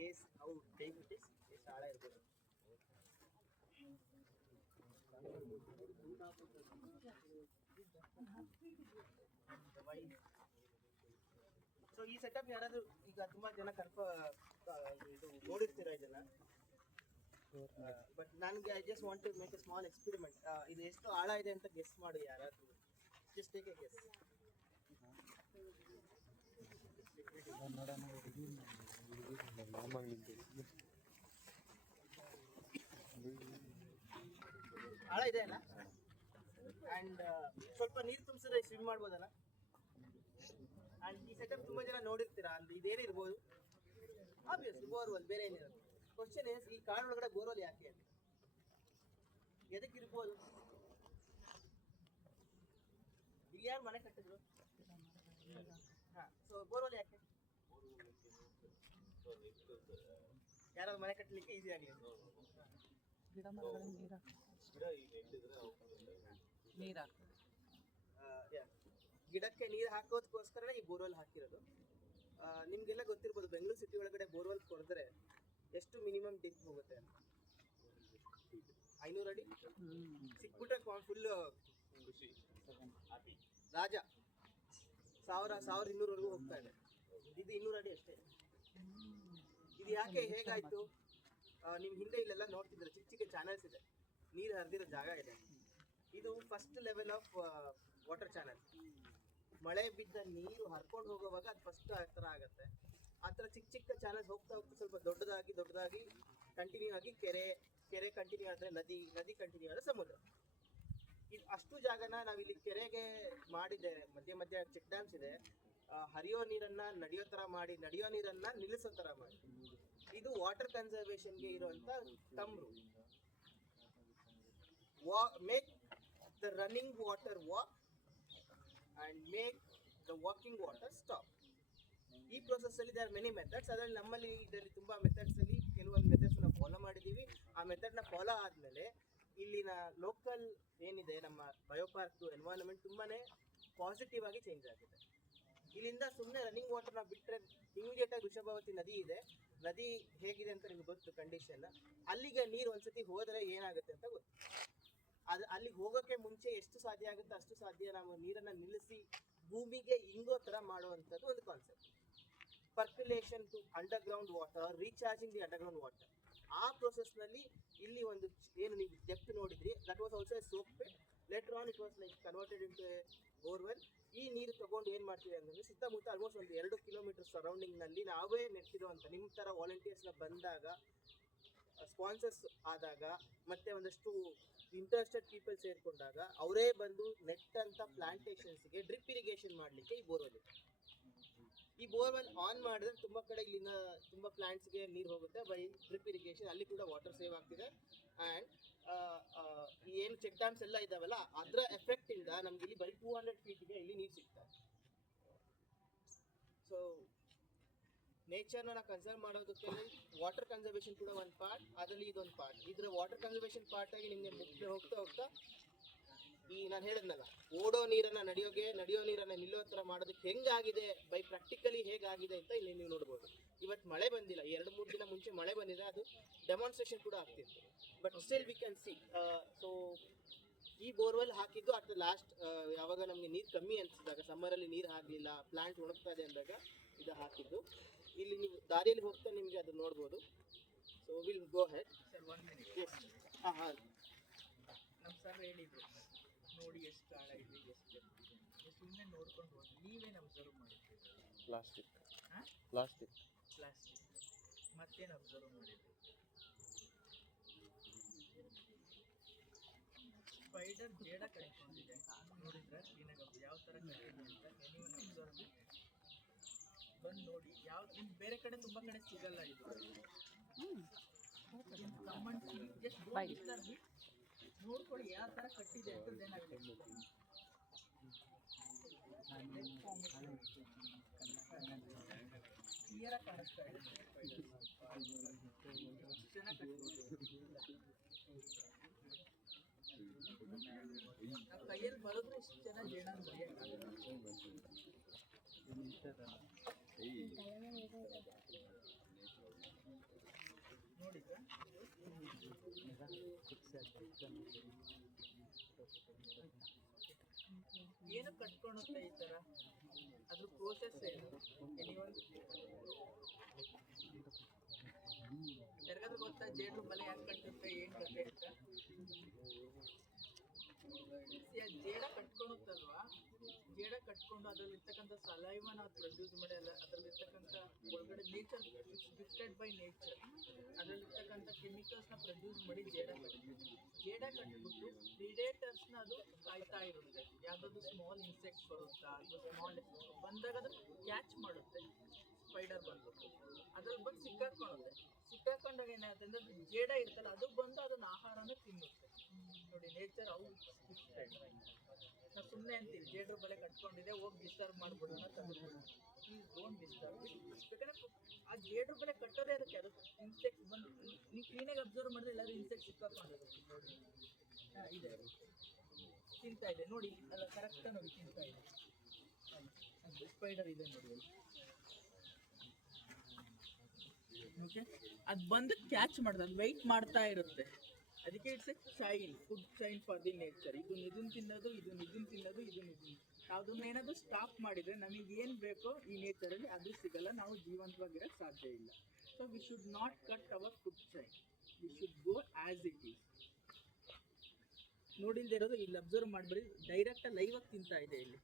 Case how take it is ಎಷ್ಟು ಆಳ ಇರ್ಬೋದು. ಸೊ ಈ ಸೆಟಪ್ ಯಾರಾದರೂ ಈಗ ತುಂಬಾ ಜನ ಇದು ನೋಡಿರ್ತೀರಾ ಇದನ್ನ, ಬಟ್ ನನಗೆ I just want to make a small experiment. ಇದು ಎಷ್ಟು ಆಳ ಇದೆ ಅಂತ ಗೆಸ್ ಮಾಡಿ ಯಾರಾದರೂ. Just take a guess. ಆಳ ಇದೆ ಅಲ್ಲ, ಆ್ಯಂಡ್ ಸ್ವಲ್ಪ ನೀರು ತುಂಬಿಸಿದ್ರೆ ಸ್ವಿಮ್ ಮಾಡ್ಬೋದಲ್ಲ. ಆ್ಯಂಡ್ ಈ ಸೆಟಪ್ ತುಂಬ ಜನ ನೋಡಿರ್ತೀರಾ. ಅಂದ್ರೆ ಇದೇನಿರ್ಬೋದು, ಆಬ್ವಿಯಸ್ಲಿ ಬೋರ್ವೆಲ್, ಬೇರೆ ಏನಿರೋದು. ಕ್ವಶನ್ ಇಸ್, ಈ ಕಾಡೊಳಗಡೆ ಬೋರ್ವೆಲ್ ಯಾಕೆ ಅಂತ. ಎದಕ್ಕಿರ್ಬೋದು? ಇಲ್ಲಿ ಯಾರು ಮನೆ ಕಟ್ಟಿದ್ರು? ಹಾಂ, ಸೊ ಬೋರ್ವೆಲ್ ಯಾಕೆ? ಯಾರಾದ್ರು ಮನೆ ಕಟ್ಟಲಿಕ್ಕೆ ಈಸಿ ಆಗಲಿ. ಗಿಡ ಮರಗಳಿಗೆ ನೀರು ಗಿಡಕ್ಕೆ ನೀರು ಹಾಕೋದಕ್ಕೋಸ್ಕರನೇ ಈ ಬೋರ್ವೆಲ್ ಹಾಕಿರೋದು. ನಿಮಗೆಲ್ಲ ಗೊತ್ತಿರ್ಬೋದು, ಬೆಂಗಳೂರು ಸಿಟಿ ಒಳಗಡೆ ಬೋರ್ವೆಲ್ ಕೊರೆದ್ರೆ ಎಷ್ಟು ಮಿನಿಮಮ್ ಡಿಪ್ ಹೋಗುತ್ತೆ ಅಂತ. 500 ಅಡಿ ಸಿಕ್ಬಿಟ್ರೆ ಫುಲ್ ರಾಜ. 1200ವರೆಗೂ ಹೋಗ್ತಾ ಇದೆ. ಇದು 200 ಅಡಿ ಅಷ್ಟೇ. ಇದು ಯಾಕೆ ಹೇಗಾಯ್ತು? ನಿಮ್ಮ ಹಿಂದೆ ಇಲ್ಲೆಲ್ಲ ನೋಡ್ತಿದ್ರೆ ಚಿಕ್ಕ ಚಿಕ್ಕ ಚಾನಲ್ಸ್ ಇದೆ, ನೀರು ಹರಿದಿರೋ ಜಾಗ ಇದೆ. ಇದು first level of water channel. ಮಳೆ ಬಿದ್ದ ನೀರು ಹರ್ಕೊಂಡು ಹೋಗುವಾಗ ಅದು ಫಸ್ಟ್ ಆ ಥರ ಆಗುತ್ತೆ. ಆ ಥರ ಚಿಕ್ಕ ಚಿಕ್ಕ ಚಾನಲ್ಸ್ ಹೋಗ್ತಾ ಹೋಗ್ತಾ ಸ್ವಲ್ಪ ದೊಡ್ಡದಾಗಿ ಕಂಟಿನ್ಯೂ ಆಗಿ ಕೆರೆ ಕಂಟಿನ್ಯೂ ಆದರೆ ನದಿ ಕಂಟಿನ್ಯೂ ಆದರೆ ಸಮುದ್ರ. ಇದು ಅಷ್ಟು ಜಾಗನ ನಾವಿಲ್ಲಿ ಕೆರೆಗೆ ಮಾಡಿದ್ದೇವೆ. ಮಧ್ಯ ಚೆಕ್ ಡ್ಯಾಮ್ಸ್ ಇದೆ. ಹರಿಯೋ ನೀರನ್ನು ನಡೆಯೋ ಥರ ಮಾಡಿ, ನಡೆಯೋ ನೀರನ್ನು ನಿಲ್ಲಿಸೋ ಥರ ಮಾಡಿ. ಇದು ವಾಟರ್ ಕನ್ಸರ್ವೇಷನ್ಗೆ ಇರುವಂಥ ತಮ್ರು. Make the running water walk and make the walking water stop. ಈ ಪ್ರೊಸೆಸ್ಸಲ್ಲಿ ದೇ ಆರ್ ಮೆನಿ ಮೆಥಡ್ಸ್. ಅದರಲ್ಲಿ ನಮ್ಮಲ್ಲಿ ಇದರಲ್ಲಿ ತುಂಬ ಮೆಥಡ್ಸಲ್ಲಿ ಕೆಲವೊಂದು ಮೆಥಡ್ಸ್ ನಾವು ಫಾಲೋ ಮಾಡಿದ್ದೀವಿ. ಆ ಮೆಥಡ್ನ ಫಾಲೋ ಆದಮೇಲೆ ಇಲ್ಲಿನ ಲೋಕಲ್ ಏನಿದೆ ನಮ್ಮ ಬಯೋಪಾರ್ಕ್ದು ಎನ್ವೈರನ್ಮೆಂಟ್ ತುಂಬಾ ಪಾಸಿಟಿವ್ ಆಗಿ ಚೇಂಜ್ ಆಗಿದೆ. ಇಲ್ಲಿಂದ ಸುಮ್ಮನೆ ರನ್ನಿಂಗ್ ವಾಟರ್ನ ಬಿಟ್ಟರೆ ಇಮಿಡಿಯೇಟಾಗಿ ವೃಷಭಾವತಿ ನದಿ ಇದೆ. ನದಿ ಹೇಗಿದೆ ಅಂತ ನಿಮ್ಗೆ ಗೊತ್ತು ಕಂಡೀಷನ್. ಅಲ್ಲಿಗೆ ನೀರು ಒಂದ್ಸತಿ ಹೋದರೆ ಏನಾಗುತ್ತೆ ಅಂತ ಗೊತ್ತು. ಅಲ್ಲಿಗೆ ಹೋಗೋಕ್ಕೆ ಮುಂಚೆ ಎಷ್ಟು ಸಾಧ್ಯ ಆಗುತ್ತೆ ಅಷ್ಟು ಸಾಧ್ಯ ನಾವು ನೀರನ್ನು ನಿಲ್ಲಿಸಿ ಭೂಮಿಗೆ ಇಂಗೋ ಥರ ಮಾಡುವಂಥದ್ದು ಒಂದು concept. Percolation to underground water, recharging the underground water. ಆ ಪ್ರೊಸೆಸ್ನಲ್ಲಿ ಇಲ್ಲಿ ಒಂದು ಏನು ನೀವು ಡೆಪ್ತ್ ನೋಡಿದ್ರಿ, that was also a soap pit. Later on it was like converted into a borewell. ಈ ನೀರು ತೊಗೊಂಡು ಏನು ಮಾಡ್ತೀವಿ ಅಂದರೆ ಸುತ್ತಮುತ್ತ ಆಲ್ಮೋಸ್ಟ್ ಒಂದು 2 ಕಿಲೋಮೀಟರ್ ಸರೌಂಡಿಂಗ್ನಲ್ಲಿ ನಾವೇ ನೆಟ್ಟಿರುವಂಥ ನಿಮ್ಮ ಥರ ವಾಲಂಟಿಯರ್ಸ್ನ ಬಂದಾಗ, ಸ್ಪಾನ್ಸರ್ಸ್ ಆದಾಗ, ಮತ್ತು ಒಂದಷ್ಟು ಇಂಟ್ರೆಸ್ಟೆಡ್ ಪೀಪಲ್ ಸೇರಿಕೊಂಡಾಗ ಅವರೇ ಬಂದು ನೆಟ್ಟಂಥ ಪ್ಲಾಂಟೇಷನ್ಸ್ಗೆ ಡ್ರಿಪ್ ಇರಿಗೇಷನ್ ಮಾಡಲಿಕ್ಕೆ ಈ ಬೋರ್ವೆಲ್ ಆನ್ ಮಾಡಿದ್ರೆ ತುಂಬ ಕಡೆ ಇಲ್ಲಿಂದ ತುಂಬ ಪ್ಲಾಂಟ್ಸ್ಗೆ ನೀರು ಹೋಗುತ್ತೆ ಬೈ ಡ್ರಿಪ್ ಇರಿಗೇಷನ್. ಅಲ್ಲಿ ಕೂಡ ವಾಟರ್ ಸೇವ್ ಆಗ್ತಿದೆ. ಆ್ಯಂಡ್ ಏನು ಚೆಕ್ ಡ್ಯಾಮ್ಸ್ ಎಲ್ಲ ಇದ್ದಾವಲ್ಲ ಅದರ ಎಫೆಕ್ಟಿಂದ ನಮ್ಗೆ ಇಲ್ಲಿ ಬರೀ 200 ಫೀಟ್ಗೆ ಇಲ್ಲಿ ನೀರು ಸಿಗ್ತದೆ. ಸೊ ನೇಚರ್ನ ನಾವು ಕನ್ಸರ್ವ್ ಮಾಡೋದಕ್ಕೆ ವಾಟರ್ ಕನ್ಸರ್ವೇಷನ್ ಕೂಡ ಒಂದು ಪಾರ್ಟ್, ಅದರಲ್ಲಿ ಇದೊಂದು ಪಾರ್ಟ್. ಇದರ ವಾಟರ್ ಕನ್ಸರ್ವೇಷನ್ ಪಾರ್ಟಾಗಿ ನಿಮಗೆ ಮುಖ್ಯ ಹೋಗ್ತಾ ಈ ನಾನು ಹೇಳಿದ್ನಲ್ಲ, ಓಡೋ ನೀರನ್ನು ನಡೆಯೋ ನೀರನ್ನು ನಿಲ್ಲೋ ಥರ ಮಾಡೋದಕ್ಕೆ ಹೆಂಗಾಗಿದೆ ಬೈ ಪ್ರಾಕ್ಟಿಕಲಿ ಹೇಗಾಗಿದೆ ಅಂತ ಇಲ್ಲಿ ನೀವು ನೋಡ್ಬೋದು. ಇವತ್ತು ಮಳೆ ಬಂದಿಲ್ಲ, 2-3 ದಿನ ಮುಂಚೆ ಮಳೆ ಬಂದಿದೆ, ಅದು ಡೆಮಾನ್ಸ್ಟ್ರೇಷನ್ ಕೂಡ ಆಗ್ತಿತ್ತು. But still we can see. So ಈ ಬೋರ್ವೆಲ್ ಹಾಕಿದ್ದು ಅಟ್ ದ ಲಾಸ್ಟ್, ಯಾವಾಗ ನಮಗೆ ನೀರು ಕಮ್ಮಿ ಅನಿಸಿದಾಗ, ಸಮ್ಮರಲ್ಲಿ ನೀರು ಹಾಕಲಿಲ್ಲ, ಪ್ಲಾಂಟ್ ಒಣಗ್ತಾ ಇದೆ ಅಂದಾಗ ಇದು ಹಾಕಿದ್ದು. ಇಲ್ಲಿ ನೀವು ದಾರಿಯಲ್ಲಿ ಹೋಗ್ತಾ ನಿಮಗೆ ಅದು ನೋಡ್ಬೋದು. So will go head. Sir 1 minute. Yes. ಹಾಂ ನಮ್ಮ ಸರ್ ಹೇಳಿದ್ರು ನೋಡಿ ಎಷ್ಟು ಆಳ ಇದೆ, ಎಷ್ಟು ಸುಮ್ಮನೆ ನೋಡ್ಕೊಂಡು ಹೋಗಿ ನೀವೇನು ಅಬ್ಸರ್ವ್ ಮಾಡಿದ್ರಿ? ಪ್ಲಾಸ್ಟಿಕ್ ಮತ್ತೇನು ಅಬ್ಸರ್ವ್ ಮಾಡಿದ್ರಿ? ಸ್ಪೈಡರ್ ಜೇಡ ಕಟ್ಕೊಂಡಿದೆ ನೋಡಿದ್ರೆ ಕ್ಲೀನಾಗಿ ಯಾವ ಥರ ಕಟ್ಟಿದೆ ಅಂತ ನೀವೇನು ಅಬ್ಸರ್ವ್ ಬಂದು ನೋಡಿ. ಇನ್ನು ಬೇರೆ ಕಡೆ ತುಂಬ ಕಡೆ ಸಿಗಲ್ಲ ಇದು. ಜಸ್ಟ್ ನೋಡ್ಕೊಳ್ಳಿ ಯಾವ ಥರ ಕಟ್ಟಿದೆ ಅಂತ. ಕ್ಲಿಯರಾಗಿ ಕಾಣಿಸ್ತಾ ಇದೆ. ಕೈಯಲ್ಲಿ ಬರೋದ್ರೆ ಇಷ್ಟು ಚೆನ್ನಾಗಿ ಜೇಡ ಆಯ್ತಾ ಏನು ಕಟ್ಕೊಳುತ್ತೆ ಈ ತರ ಅದ್ರ ಪ್ರೋಸೆಸ್ ಏನು ಯಾರಿಗಾದ್ರೂ ಗೊತ್ತಾ ಜೇಡ್ರು ಬಲೆ ಯಾಕೆ ಕಟ್ಟುತ್ತೆ ಏನ್ ಕತೆ ಅಂತ ಆ ಜೇಡ ಕಟ್ಕೊಳುತ್ತಲ್ವಾ ಜೇಡ ಕಟ್ಕೊಂಡು ಅದರಲ್ಲಿರ್ತಕ್ಕಂಥ ಸಲೈವನ ಅದು ಪ್ರೊಡ್ಯೂಸ್ ಮಾಡಿ ಅದರಲ್ಲಿರ್ತಕ್ಕಂಥ ಒಳಗಡೆ ನೇಚರ್ ಗಿಫ್ಟೆಡ್ ಬೈ ನೇಚರ್ ಅದರಲ್ಲಿರ್ತಕ್ಕಂಥ ಕೆಮಿಕಲ್ಸ್ನ ಪ್ರೊಡ್ಯೂಸ್ ಮಾಡಿ ಜೇಡ ಕಟ್ಬಿಟ್ಟು ಪ್ರಿಡೇಟರ್ಸ್ನ ಅದು ಕಾಯ್ತಾ ಇರುತ್ತೆ ಯಾವುದಾದ್ರು ಸ್ಮಾಲ್ ಇನ್ಸೆಕ್ಟ್ಸ್ ಬರುತ್ತಾ ಅಥವಾ ಸ್ಮಾಲ್ ಬಂದಾಗ ಅದು ಕ್ಯಾಚ್ ಮಾಡುತ್ತೆ ಸ್ಪೈಡರ್ ಬಂದ್ಬಿಟ್ಟು ಅದ್ರಲ್ಲಿ ಬಂದು ಸಿಕ್ಕಾಕೊಂಡಾಗ ಏನಾಗುತ್ತೆ ಅಂದ್ರೆ ಜೇಡ ಇರ್ತಲ್ಲ ಅದು ಬಂದು ಅದನ್ನ ಆಹಾರನ ತಿನ್ನುತ್ತೆ ನೋಡಿ ನೇಚರ್ ಅವು ನಾವು ಸುಮ್ಮನೆ ಅಂತೀವಿ ಜೇಡ್ರ ಬಲೆ ಕಟ್ಕೊಂಡಿದೆ ಹೋಗಿ ಡಿಸ್ಟರ್ಬ್ ಮಾಡ್ಬಿಡೋಣ ತಂದ್ಬಿಡೋಣ ಪ್ಲೀಸ್ ಡೋಂಟ್ ಡಿಸ್ಟರ್ಬ್ ಬೇಕಾದ್ರೆ ಆ ಜೇಡ್ರ ಬಲೆ ಕಟ್ಟೋದೇ ಅದಕ್ಕೆ ಅದು ಇನ್ಸೆಕ್ಟ್ಸ್ ಬಂದು ನೀವು ಕ್ಲೀನಾಗಿ ಅಬ್ಸರ್ವ್ ಮಾಡಿದ್ರೆ ಎಲ್ಲರೂ ಇನ್ಸೆಕ್ಟ್ಸ್ ಸಿಕ್ಕಾಕೊಂಡಿರುತ್ತೆ ನೋಡಿ ಇದೆ ತಿಂತಾ ಇದೆ ನೋಡಿ ಅಲ್ಲ ಕರೆಕ್ಟಾಗಿ ನೋಡಿ ತಿಂತಾ ಇದೆ ಸ್ಪೈಡರ್ ಇದೆ ನೋಡಿ ಓಕೆ ಅದು ಬಂದು ಕ್ಯಾಚ್ ಮಾಡ್ದೆ ಅದು ವೆಯ್ಟ್ ಮಾಡ್ತಾ ಇರುತ್ತೆ ಅದಕ್ಕೆ it's A chain food chain for the nature ಇದನ್ನ ತಿನ್ನೋದು ಇದನ್ನ ತಿನ್ನೋದು ಯಾವುದನ್ನ ಏನಾದರೂ ಸ್ಟಾಪ್ ಮಾಡಿದರೆ ನಮಗೆ ಏನು ಬೇಕೋ ಈ ನೇಚರಲ್ಲಿ ಅದು ಸಿಗಲ್ಲ ನಾವು ಜೀವಂತವಾಗಿರೋಕ್ಕೆ ಸಾಧ್ಯ ಇಲ್ಲ so we should not cut our food chain we should go as it is ನೋಡಿಲ್ದೇ ಇರೋದು ಇಲ್ಲಿ ಅಬ್ಸರ್ವ್ ಮಾಡಿಬಿಡಿ ಡೈರೆಕ್ಟಾಗಿ ಲೈವಾಗಿ ತಿಂತಾ ಇದೆ ಇಲ್ಲಿ